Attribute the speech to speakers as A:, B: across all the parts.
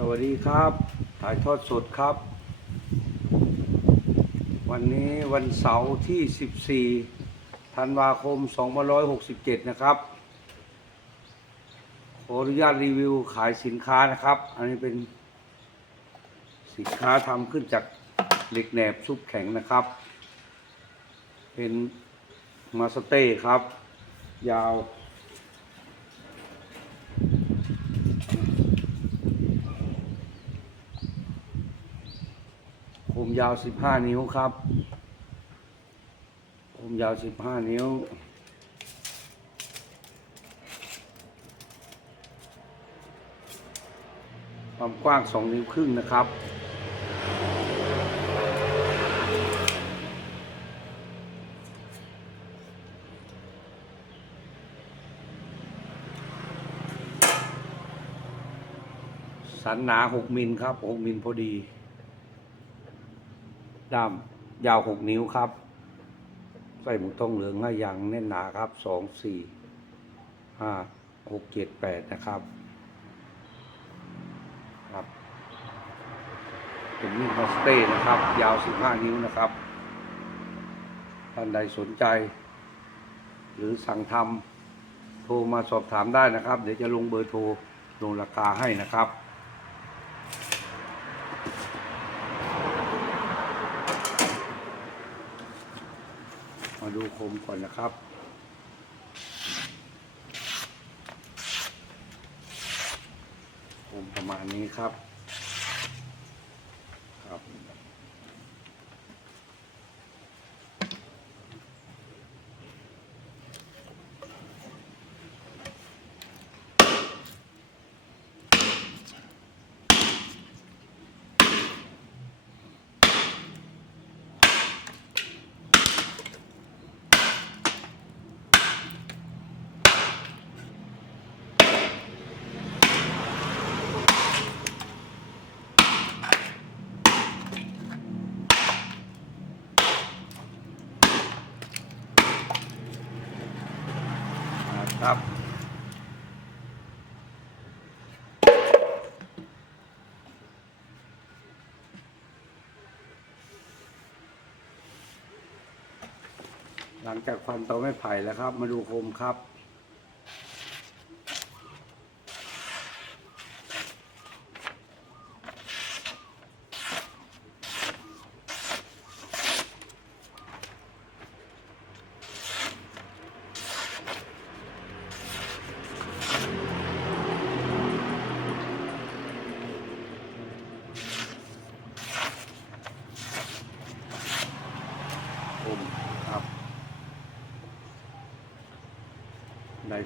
A: สวัสดีครับ ถ่ายทอดสดครับ วันนี้วันเสาร์ที่ 14 ธันวาคม 2567 นะครับ ขออนุญาตรีวิวขายสินค้านะครับ อันนี้เป็นสินค้าทำขึ้นจากเหล็กแหนบชุบแข็งนะครับ เป็นมาสเต้ครับ ยาว ยาว15นิ้วครับผมยาว15นิ้ว ความกว้าง2นิ้วครึ่งนะครับสันหนา6มิลครับ6มิลพอดี ด้ามยาว6นิ้วครับ ใส่หมูต้องเหลืองให้ยางแน่นหนาครับ2 4 5 6 7 8นะครับครับเป็นมีดมาสเต้นะครับ ยาว15นิ้วนะครับท่านใดสนใจ หรือสั่งทำโทรมาสอบถามได้นะครับ เดี๋ยวจะลงเบอร์โทรลงราคาให้นะครับ ดูคมก่อนนะครับคมประมาณนี้ครับครับ ครับหลังจากควันเตาไม้ไผ่แล้วครับ มาดูโคมครับ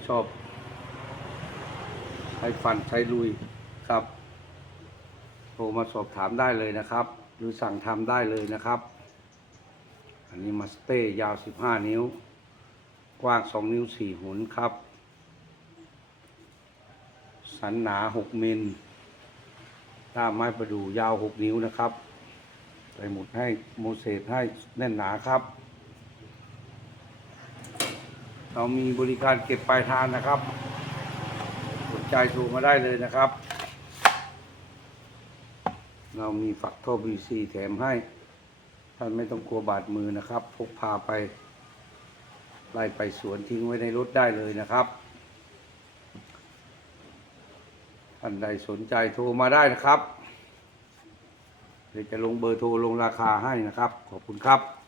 A: ชอบ ใช้ฟันใช้ลุยครับโทรมาสอบถามได้เลยนะครับ หรือสั่งทำได้เลยนะครับ อันนี้มาสเต้ยาว 15 นิ้ว กว้าง 2 นิ้ว 4หุนครับ สันหนา 6 มิลด้ามไม้ประดู่ยาว 6 นิ้วนะครับใส่หมุดให้โมเสสให้แน่นหนาครับ เรามีบริการเก็บปลายทางนะครับสนใจโทรมาได้เลยนะครับ เรามีฝักท่อ BC แถมให้ ท่านไม่ต้องกลัวบาดมือนะครับ พกพาไป ไล่ไปสวนทิ้งไว้ในรถได้เลยนะครับ ท่านใดสนใจโทรมาได้นะครับเดี๋ยวจะลงเบอร์โทรลงราคาให้นะครับ ขอบคุณครับ